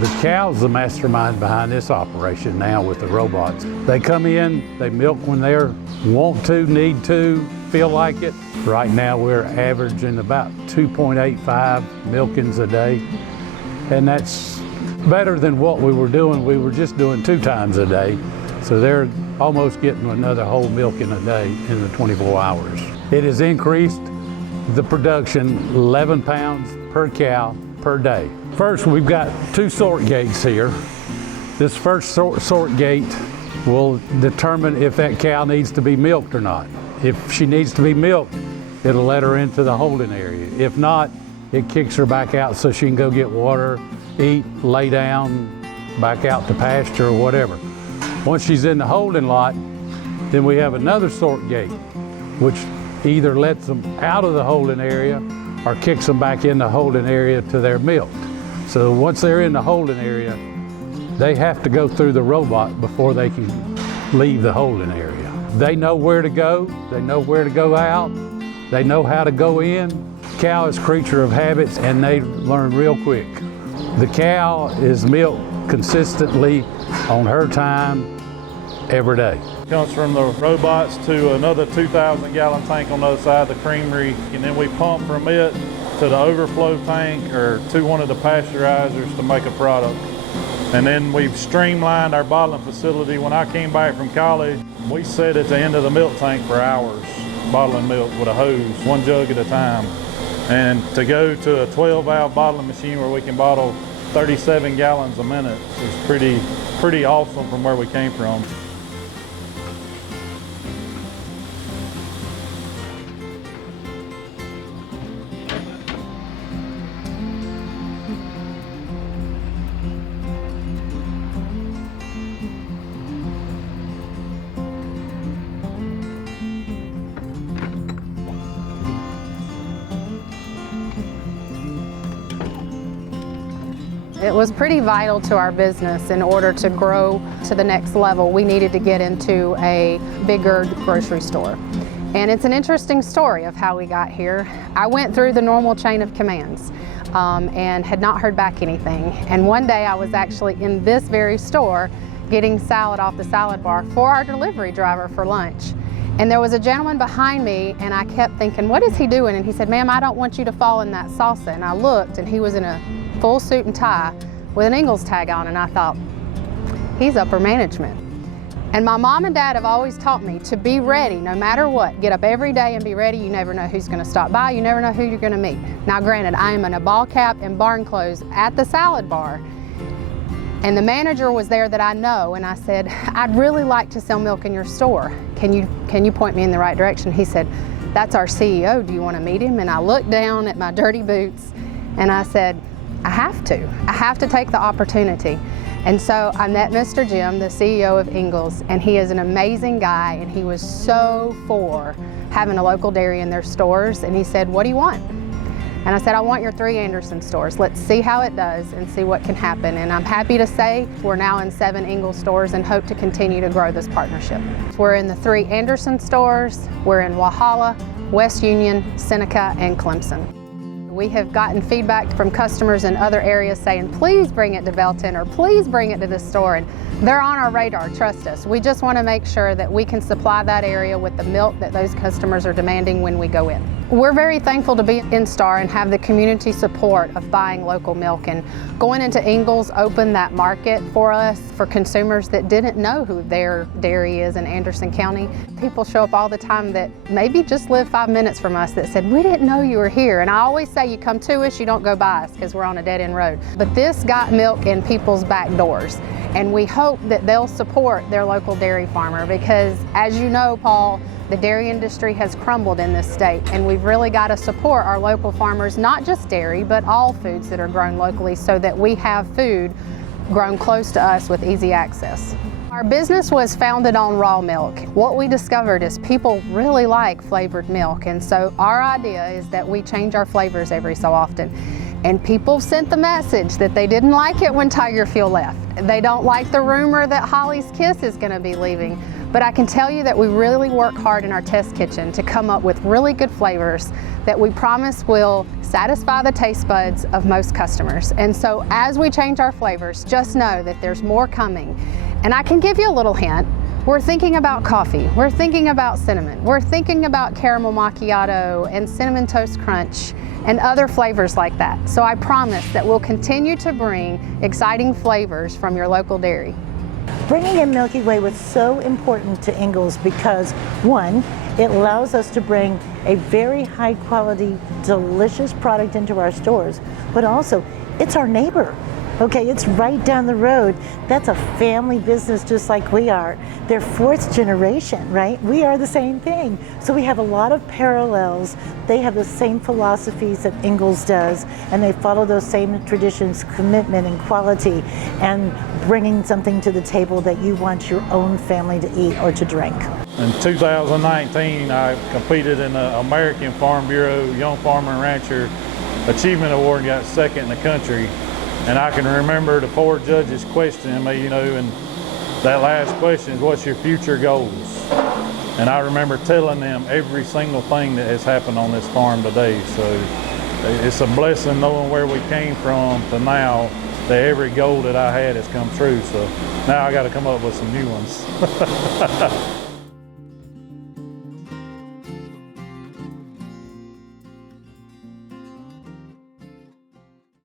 The cow's the mastermind behind this operation now with the robots. They come in, they milk when they want to, need to, feel like it. Right now we're averaging about 2.85 milkings a day, and that's better than what we were doing. We were just doing 2 times a day, so they're almost getting another whole milking a day in the 24 hours. It has increased the production 11 pounds per cow per day. First, we've got 2 sort gates here. This first sort gate will determine if that cow needs to be milked or not. If she needs to be milked, it'll let her into the holding area. If not, it kicks her back out so she can go get water, eat, lay down, back out to pasture or whatever. Once she's in the holding lot, then we have another sort gate, which either lets them out of the holding area or kicks them back in the holding area to their milk. So once they're in the holding area, they have to go through the robot before they can leave the holding area. They know where to go, they know where to go out, they know how to go in. Cow is a creature of habits and they learn real quick. The cow is milked consistently on her time every day. Comes from the robots to another 2,000 gallon tank on the other side of the creamery, and then we pump from it to the overflow tank or to one of the pasteurizers to make a product. And then we've streamlined our bottling facility. When I came back from college, we sat at the end of the milk tank for hours, bottling milk with a hose, 1 jug at a time. And to go to a 12-valve bottling machine where we can bottle 37 gallons a minute is pretty awesome from where we came from. It was pretty vital to our business. In order to grow to the next level, we needed to get into a bigger grocery store. And it's an interesting story of how we got here. I went through the normal chain of commands and had not heard back anything. And one day I was actually in this very store getting salad off the salad bar for our delivery driver for lunch. And there was a gentleman behind me, and I kept thinking, what is he doing? And he said, ma'am, I don't want you to fall in that salsa. And I looked, and he was in a full suit and tie with an Ingles tag on, and I thought, he's upper management. And my mom and dad have always taught me to be ready no matter what. Get up every day and be ready. You never know who's going to stop by. You never know who you're going to meet. Now granted, I am in a ball cap and barn clothes at the salad bar, and the manager was there that I know, and I said, I'd really like to sell milk in your store. Can you point me in the right direction? He said, that's our CEO. Do you want to meet him? And I looked down at my dirty boots and I said, I have to take the opportunity. And so I met Mr. Jim, the CEO of Ingles, and he is an amazing guy, and he was so for having a local dairy in their stores. And he said, what do you want? And I said, I want your 3 Anderson stores. Let's see how it does and see what can happen. And I'm happy to say we're now in 7 Ingles stores and hope to continue to grow this partnership. We're in the 3 Anderson stores. We're in Walhalla, West Union, Seneca, and Clemson. We have gotten feedback from customers in other areas saying, please bring it to Belton or please bring it to the store. And they're on our radar, trust us. We just want to make sure that we can supply that area with the milk that those customers are demanding when we go in. We're very thankful to be in Star and have the community support of buying local milk, and going into Ingles opened that market for us for consumers that didn't know who their dairy is in Anderson County. People show up all the time that maybe just live 5 minutes from us that said, we didn't know you were here. And I always say, you come to us, you don't go by us, because we're on a dead-end road. But this got milk in people's back doors, and we hope that they'll support their local dairy farmer, because as you know, Paul, the dairy industry has crumbled in this state, and we've really got to support our local farmers, not just dairy, but all foods that are grown locally, so that we have food grown close to us with easy access. Our business was founded on raw milk. What we discovered is people really like flavored milk, and so our idea is that we change our flavors every so often. And people sent the message that they didn't like it when Tigerfield left. They don't like the rumor that Holly's Kiss is going to be leaving. But I can tell you that we really work hard in our test kitchen to come up with really good flavors that we promise will satisfy the taste buds of most customers. And so as we change our flavors, just know that there's more coming. And I can give you a little hint. We're thinking about coffee, we're thinking about cinnamon, we're thinking about caramel macchiato and cinnamon toast crunch and other flavors like that. So I promise that we'll continue to bring exciting flavors from your local dairy. Bringing in Milky Way was so important to Ingles because, one, it allows us to bring a very high quality, delicious product into our stores, but also it's our neighbor. Okay, it's right down the road. That's a family business just like we are. They're fourth generation, right? We are the same thing. So we have a lot of parallels. They have the same philosophies that Ingles does, and they follow those same traditions, commitment and quality, and bringing something to the table that you want your own family to eat or to drink. In 2019, I competed in the American Farm Bureau Young Farmer and Rancher Achievement Award and got second in the country. And I can remember the 4 judges questioning me, you know, and that last question is, what's your future goals? And I remember telling them every single thing that has happened on this farm today. So it's a blessing knowing where we came from to now, that every goal that I had has come true. So now I got to come up with some new ones.